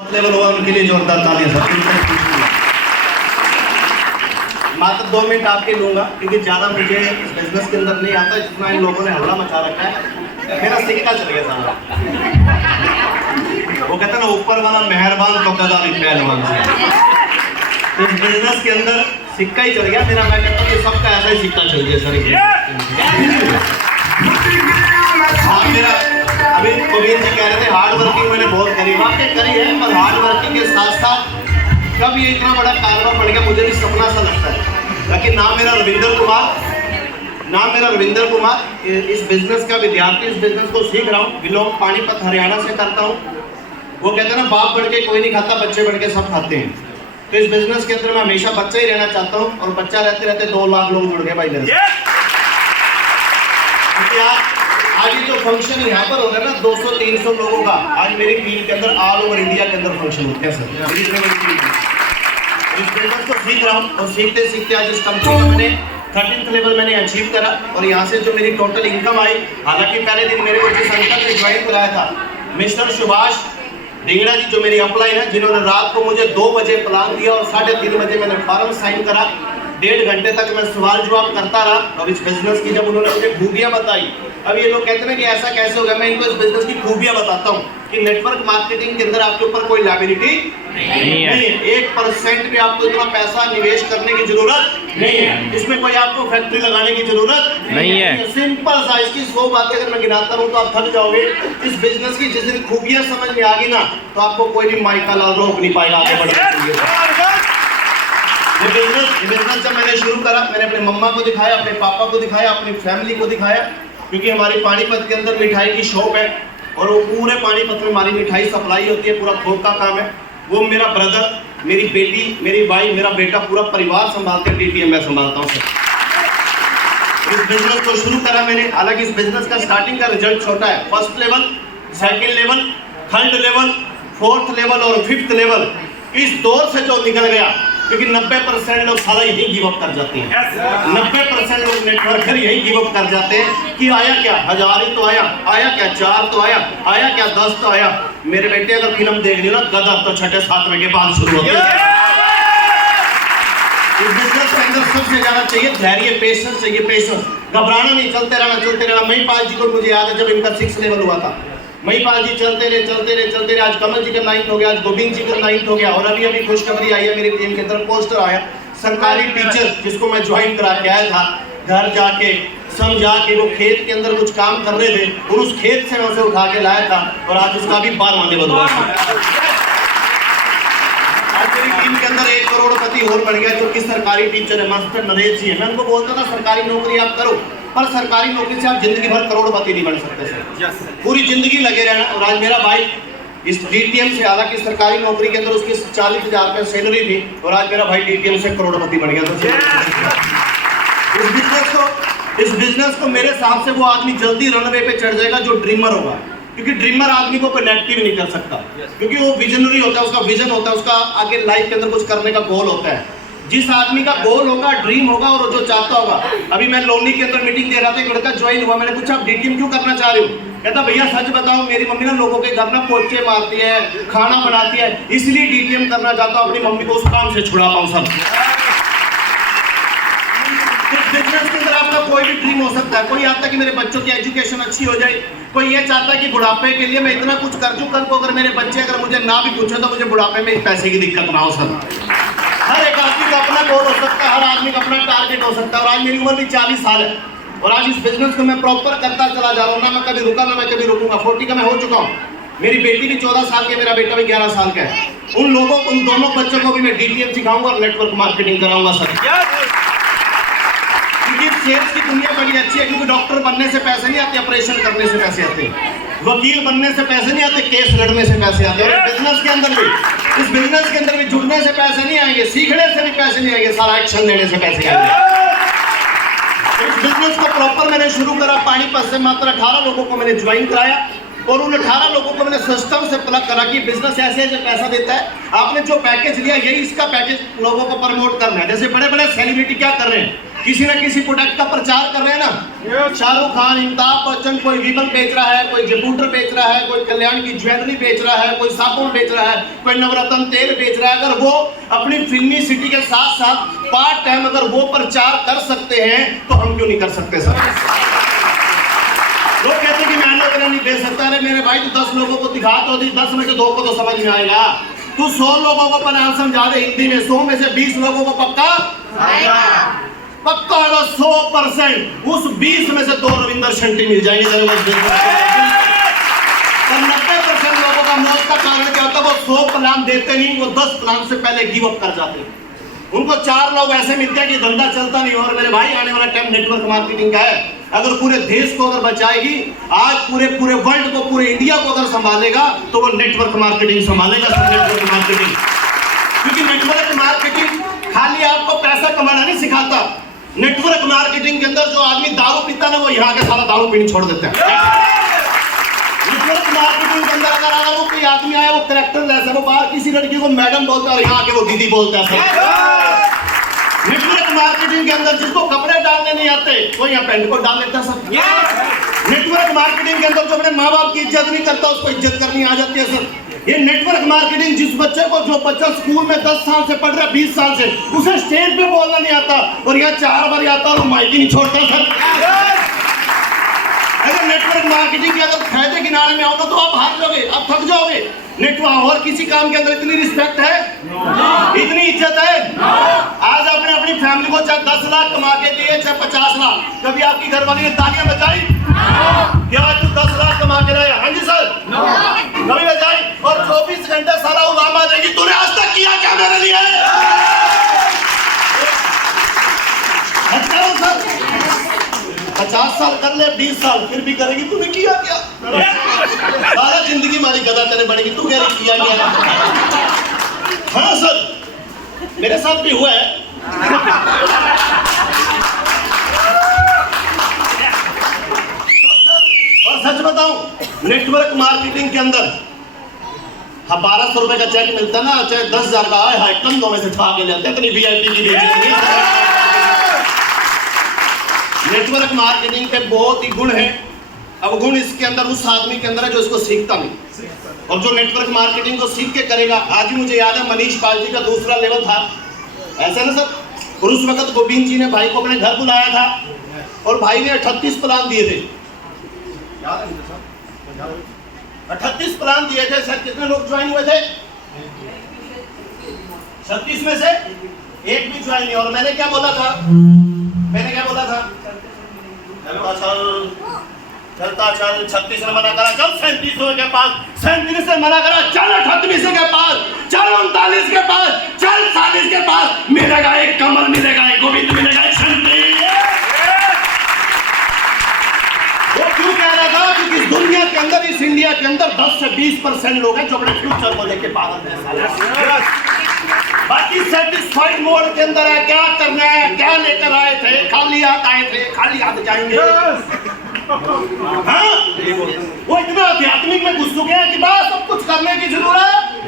Level हुआ उनके लिए जोरदार तालियां सर। मात्र 2 मिनट आपके लूंगा क्योंकि ज़्यादा मुझे इस बिजनेस के अंदर नहीं आता जितना इन लोगों ने हल्ला मचा रखा है। मेरा सिक्का चल गया सारा। वो कहते हैं ना ऊपर वाला मेहरबान तो कदा भी पहलवान से। इस बिजनेस के अंदर सिक्का ही चल गया मेरा। मैं कहता हूँ ये सबका ऐसा ही सिक्का चल गया सर। हाँ मेरा अभी कबीर जी कह रहे थे हार्ड वर्किंग मैंने बहुत करी, वाकई करी है, पर हार्ड वर्किंग के साथ साथ कब ये इतना बड़ा कारोबार बढ़ गया मुझे भी सपना सा लगता है। लेकिन नाम मेरा रविंदर कुमार, इस बिजनेस का विद्यार्थी, इस बिजनेस को सीख रहा हूँ, बिलोंग पानीपत हरियाणा से करता हूँ। वो कहते हैं ना बाप बढ़ के कोई नहीं खाता, बच्चे बढ़ के सब खाते हैं। तो इस बिजनेस के अंदर मैं हमेशा बच्चा ही रहना चाहता हूँ और बच्चा रहते रहते 2 लाख लोग जुड़ गए भाई मेरे साथ। आज ये जो फंक्शन यहाँ पर हो रहा है ना 200-300 लोगों का, आज मेरी टीम के अंदर ऑल ओवर इंडिया के अंदर फंक्शन होते हैं सर। इस बिजनेस को सीख रहा हूँ और सीखते सीखते आज इस कंपनी का मैंने 13th लेवल मैंने अचीव करा। और यहाँ से जो मेरी टोटल इनकम आई, हालांकि पहले दिन मेरे को जिस अंकल ने ज्वाइन कराया था मिस्टर सुभाष ढिंगड़ा जी, जो मेरी अपलाइन है, जिन्होंने रात को मुझे 2 बजे प्लान दिया और 3:30 बजे मैंने फॉर्म साइन करा। 1.5 घंटे तक मैं सवाल जवाब करता रहा और इस बिजनेस की जब उन्होंने मुझे खूबियां बताई, अब ये लोग कहते हैं ना कि ऐसा कैसे होगा, मैं इनको इस बिजनेस की खूबियां बताता हूँ कि नेटवर्क मार्केटिंग के अंदर आपके ऊपर कोई लायबिलिटी नहीं है। 1% भी आपको इतना पैसा निवेश करने की जरूरत नहीं है। इसमें कोई आपको फैक्ट्री लगाने की जरूरत नहीं है। सिंपल सा इसकी 100 बातें अगर मैं गिनाता हूँ तो आप थक जाओगे। इस बिजनेस की जिस दिन खूबियां समझ में आ गई ना तो आपको कोई भी माइका लाल रोक नहीं पाएगा आगे बढ़ने के लिए। ये बिजनेस जब मैंने शुरू करा, मैंने अपने मम्मा को दिखाया, अपने पापा को दिखाया, अपनी फैमिली को दिखाया, क्योंकि हमारी पानीपत के अंदर मिठाई की शॉप है और वो पूरे पानीपत में हमारी मिठाई सप्लाई होती है, पूरा थोक का काम है। वो मेरा ब्रदर, मेरी बेटी, मेरी वाइफ, मेरा बेटा, पूरा परिवार संभालते हैं। DTM मैं संभालता हूँ सर। इस बिजनेस को शुरू करा मैंने, हालांकि इस बिजनेस का स्टार्टिंग का रिजल्ट छोटा है। 1st level, 2nd level, 3rd level, 4th level और 5th लेवल, इस दौर से जो निकल गया, क्योंकि 90% लोग सारा यही गिव अप कर जाते हैं। 90% लोग नेटवर्कर यही गिव अप कर जाते हैं कि आया क्या 1000 ही तो आया क्या 4 तो आया क्या 10 तो आया। मेरे बेटे अगर फिल्म देख ली ना गदर तो 6-7 के बाद शुरू होती है। इस बिजनेस के अंदर सबसे ज्यादा चाहिए धैर्य, पेशेंस चाहिए, पेशेंस। घबराना नहीं, चलते रहना। महिपाल जी को मुझे याद है जब इनका 6th लेवल हुआ था, महिपाल जी चलते रहे। आज कमल जी का 9th हो गया, आज गोविंद जी का 9th हो गया और अभी खुशखबरी आई है, मेरी टीम के अंदर पोस्टर आया। सरकारी टीचर जिसको मैं ज्वाइन करा के आया था, घर जाके समझा के वो खेत के अंदर कुछ काम कर रहे थे और उस खेत से मैं उसे उठा के लाया था और आज उसका भी 12वां लेवल हुआ। आज मेरी टीम के अंदर 1 करोड़पति और बढ़ गया जो कि सरकारी टीचर है, मास्टर नरेश जी है। मैं उनको बोलता था सरकारी नौकरी आप करो, पर सरकारी नौकरी से आप जिंदगी भर करोड़पति नहीं बन सकते सर। पूरी जिंदगी लगे रहना। और आज मेरा भाई इस DTM से, हालांकि सरकारी नौकरी के अंदर उसकी 40,000 रुपये सैलरी थी और आज मेरा भाई DTM से करोड़पति बन गया। इस बिजनेस को मेरे हिसाब से वो आदमी जल्दी रनवे पे चढ़ जाएगा जो ड्रीमर होगा, क्योंकि ड्रीमर आदमी को कोई नेगेटिव नहीं कर सकता, क्योंकि वो विजनरी होता है, उसका विजन होता है, उसका आगे लाइफ के अंदर कुछ करने का गोल होता है। जिस आदमी का गोल होगा, ड्रीम होगा और जो चाहता होगा। अभी मैं लोनी के अंदर मीटिंग दे रहा था, एक लड़का ज्वाइन हुआ, मैंने पूछा आप DTM क्यों करना चाह रहे हो? कहता भैया सच बताओ मेरी मम्मी ना लोगों के घर ना पोचे मारती है, खाना बनाती है, इसलिए DTM करना चाहता हूँ, अपनी मम्मी को उस काम से छुड़ा पाऊँ सर। बिजनेस के अंदर आपका कोई भी ड्रीम हो सकता है। कोई चाहता है कि मेरे बच्चों की एजुकेशन अच्छी हो जाए, कोई ये चाहता है कि बुढ़ापे के लिए मैं इतना कुछ कर चुका हूं, अगर मेरे बच्चे अगर मुझे ना भी पूछे तो मुझे बुढ़ापे में इस पैसे की दिक्कत ना हो सर। हर एक आदमी का अपना गोल हो सकता है, हर आदमी का अपना टारगेट हो सकता है। और आज मेरी उम्र भी 40 साल है और आज इस बिजनेस को मैं प्रॉपर करता चला जा रहा हूँ, ना मैं कभी रुका ना मैं कभी रुकूंगा। 40 का मैं हो चुका हूँ, मेरी बेटी भी 14 साल की, मेरा बेटा भी 11 साल का है। उन दोनों बच्चों को भी मैं DTM सिखाऊंगा और नेटवर्क मार्केटिंग कराऊंगा सर। सेल्स की दुनिया बड़ी अच्छी है, क्योंकि डॉक्टर बनने से पैसे नहीं आते, ऑपरेशन करने से पैसे आते हैं। वकील बनने से पैसे नहीं आते, केस लड़ने से पैसे आते हैं। और बिजनेस के अंदर भी, इस बिजनेस के अंदर भी जुड़ने से पैसे नहीं आएंगे, सीखने से भी पैसे नहीं आएंगे, सारा एक्शन लेने से पैसे आएंगे। इस बिजनेस को प्रॉपर मैंने शुरू करा पानीपत से, मात्र 18 लोगों को मैंने ज्वाइन कराया और उन 18 लोगों को मैंने सिस्टम से प्लग करा कि बिजनेस ऐसे पैसा देता है। आपने जो पैकेज लिया यही इसका पैकेज लोगों को प्रमोट करना है। जैसे बड़े बड़े सेलिब्रिटी क्या कर रहे हैं, किसी ना किसी प्रोडक्ट का प्रचार कर रहे हैं ना। शाहरुख खान, अमिताभ बच्चन, कोई विमल बेच रहा है, कोई जपूटर बेच रहा है, कोई कल्याण की ज्वेलरी बेच रहा है, कोई साबुन बेच रहा है, कोई नवरत्न तेल बेच रहा है। अगर वो अपनी फिल्मी सिटी के साथ साथ पार्ट टाइम अगर वो प्रचार कर सकते हैं तो हम क्यों नहीं कर सकते सर? लोग कहते हैं कि मैं वगैरह नहीं दे सकता। अरे मेरे भाई, तू 10 लोगों को दिखा तो 10 में से 2 को तो समझ में आएगा। तू 100 लोगों को बनाना समझा दे हिंदी में, 100 में से 20 लोगों को पक्का पक्का 100%। उस 20 में से 2 रविंदर शंटी मिल जाएंगे। 90% लोगों का मौत का कारण क्या होता है? वो 100 प्लान देते नहीं, वो 10 प्लान से पहले गिव अप कर जाते हैं। उनको 4 लोग ऐसे मिलते हैं कि धंधा चलता नहीं। और मेरे भाई, आने वाला टाइम नेटवर्क मार्केटिंग का है। अगर पूरे देश को अगर बचाएगी, आज पूरे वर्ल्ड को, पूरे इंडिया को अगर संभालेगा तो वो नेटवर्क मार्केटिंग संभालेगा। नेटवर्क मार्केटिंग, क्योंकि नेटवर्क मार्केटिंग खाली आपको पैसा कमाना नहीं सिखाता। नेटवर्क मार्केटिंग के अंदर जो आदमी दारू पीता ना, वो यहाँ के सारा दारू पीनी छोड़ देता है। नेटवर्क मार्केटिंग के अंदर अगर वो कोई आदमी आया, वो कैरेक्टर लेस है, वो बाहर किसी लड़की को मैडम बोलता है और यहाँ के वो दीदी बोलता है। नेटवर्क मार्केटिंग के अंदर जिसको कपड़े डालने नहीं आते, वो यहाँ पैंट को डाल लेता है सर। नेटवर्क मार्केटिंग के अंदर जो अपने माँ बाप की इज्जत नहीं करता, उसको इज्जत करनी आ जाती है सर। ये नेटवर्क मार्केटिंग, जिस बच्चे को, जो बच्चा स्कूल में 10 साल से पढ़ रहा है, 20 साल से, उसे स्टेज पे बोलना नहीं आता और यहाँ 4 बार आता और माइक ही नहीं छोड़ता सर। अगर नेटवर्क मार्केटिंग के अगर फायदे गिनाने में आओगे तो आप हार जाओगे, आप थक जाओगे। नेटवर्क और किसी काम के अंदर इतनी रिस्पेक्ट है, इतनी इज्जत है। आज आपने अपनी फैमिली को चाहे 10 लाख कमा के दिए, चाहे 50 लाख, कभी आपकी घरवाली ने तालियां बजाई? क्या आज तू 10 लाख कमा के लाया? हाँ जी सर, कभी बजाई? और 24 घंटे सारा उलामा देगी, तूने आज तक किया क्या मेरे लिए? सर 50 साल कर ले, 20 साल फिर भी करेगी, तूने किया क्या? सारा जिंदगी हमारी गदा तेरे बढ़ेगी, तू कह रही किया क्या? हाँ सर, मेरे साथ भी हुआ है। और सच बताऊं, नेटवर्क मार्केटिंग के अंदर 1200 रुपए का चेक मिलता ना, चाहे 10,000 का है, कंधों में से ठा के लेते हैं। इतनी VIP की नेटवर्क मार्केटिंग के बहुत ही गुण है। अब गुण इसके अंदर उस आदमी के अंदर है जो इसको सीखता नहीं, और जो नेटवर्क मार्केटिंग को सीख के करेगा। आज भी मुझे याद है, मनीष पाल जी का दूसरा लेवल था, ऐसा ना सर? और उस वक्त गोविंद जी ने भाई को अपने घर बुलाया था और भाई ने 38 प्लान दिए थे। 38 प्लान दिए थे सर। कितने लोग ज्वाइन हुए थे? 36 में से एक भी ज्वाइन नहीं। और मैंने क्या बोला था? चलता चल 36 ने मना करा, चल 37 के पास, 37 से मना करा, चल 38 के पास, चल 39 के पास, चल 40 के पास। मिलेगा एक कमल, मिलेगा एक गोविंद, मिलेगा एक शंटी। वो क्यों कह रहा था? क्योंकि इस दुनिया के अंदर, इस इंडिया के अंदर 10 से 20% लोग हैं जो अपने फ्यूचर को लेके पागल हैं। बाकी सेटिस्फाइड मोड के अंदर है, क्या करना है, क्या लेकर आए थे, खाली हाथ आए थे, खाली हाथ जाएंगे। हाँ? वो इतना आध्यात्मिक में घुस चुके हैं कि बस अब कुछ करने की जरूरत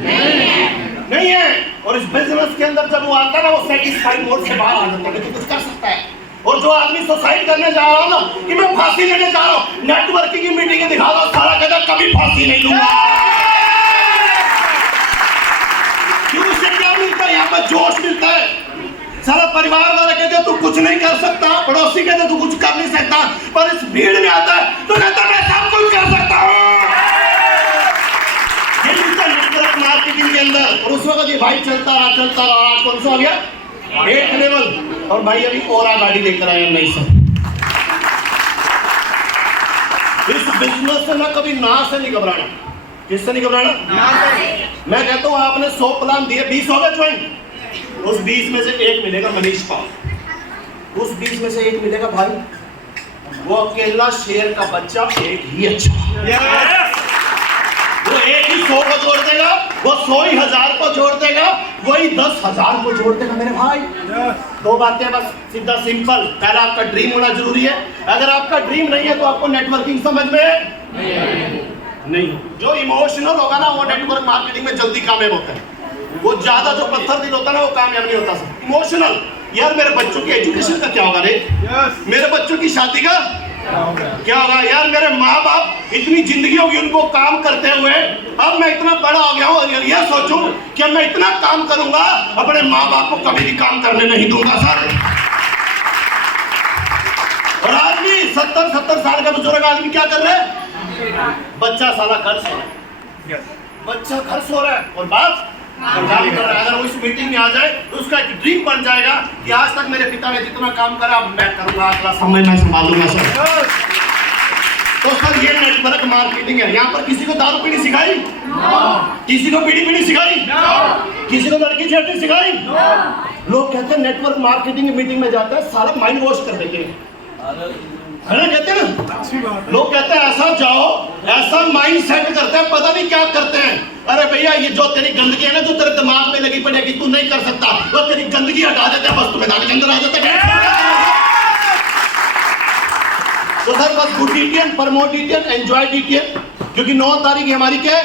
नहीं है। और इस बिजनेस के अंदर जब वो आता है ना, वो सेटिस्फाइड मोड से बाहर आ जाता है कि कुछ कर सकता है। और जो आदमी सुसाइड करने जा रहा हो ना, कि मैं फांसी लेने जा रहा हूँ, नेटवर्किंग की मीटिंग दिखा दो, सारा कहता कभी फांसी नहीं लूंगा। क्यों? उससे क्या मिलता है? यहाँ पर जोश मिलता है। सारा परिवार वाले कहते तू कुछ नहीं कर सकता, पड़ोसी कहते तू कुछ कर नहीं सकता, पर इस भीड़ में आता है तो कहता मैं सब कुछ कर सकता हूँ। ये मिलता है नेटवर्क मार्केटिंग के अंदर। और उस वक्त ये भाई चलता रहा। आज कौन सा हो गया? 8 लेवल। और भाई अभी और गाड़ी लेकर आए नहीं सर। इस बिजनेस से ना कभी ना से नहीं घबराना। किससे नहीं घबराना? मैं कहता हूँ आपने 100 प्लान दिए, 20 हो गए ज्वाइन, उस 20 में से एक मिलेगा मनीष पाल, उस 20 में से एक मिलेगा भाई, वो अकेला शेर का बच्चा एक ही अच्छा, वो एक ही 100 को जोड़ देगा, वो 100 ही 1000 को जोड़ देगा, वही 10,000 को जोड़ देगा मेरे भाई। 2 बातें बस, सीधा सिंपल। पहला आपका ड्रीम होना जरूरी है। अगर आपका ड्रीम नहीं है तो आपको नेटवर्किंग समझ में नहीं। जो इमोशनल होगा ना, वो नेटवर्क मार्केटिंग में जल्दी कामयाब होता है। वो ज्यादा जो पत्थर दिल होता है ना वो कामयाब नहीं होता सर। इमोशनल, यार मेरे बच्चों की एजुकेशन का क्या होगा रे? मेरे बच्चों की शादी का क्या होगा? यार मेरे माँ बाप इतनी जिंदगी होगी उनको काम करते हुए, अब मैं इतना बड़ा हो गया हूँ और ये सोचूं कि मैं इतना काम करूंगा, अपने माँ बाप को कभी भी काम करने नहीं दूंगा सर। और आदमी 70 साल का बुजुर्ग आदमी क्या कर रहा है? बच्चा साला घर सो रहा है, बच्चा घर सो रहा है और बाप काम कर रहा है। अगर वो इस मीटिंग में आ जाए तो उसका एक ड्रीम बन जाएगा कि आज तक मेरे पिता ने जितना काम करा मैं करूंगा, अगला समय मैं संभालूंगा सर। तो सर ये नेटवर्क मार्केटिंग है। यहाँ पर किसी को दारू पीनी सिखाई? किसी को बीड़ी पीनी सिखाई? किसी को लड़की छेड़नी सिखाई? लोग कहते हैं नेटवर्क मार्केटिंग मीटिंग में जाते हैं सारा माइंड वॉश कर देते हैं, है ना? कहते हैं ना, लोग कहते हैं ऐसा जाओ, ऐसा माइंड सेट करते हैं, पता नहीं क्या करते हैं। अरे भैया ये जो तेरी गंदगी है ना, जो तेरे दिमाग में लगी पड़ी है कि तू नहीं कर सकता, वो तेरी गंदगी हटा देते हैं, बस तुम्हें दाल के अंदर आ जाते हैं। तो सर बस गुड डीटीएन, प्रमोट डीटीएन, एंजॉय डीटीएन, क्योंकि 9 तारीख हमारी क्या है?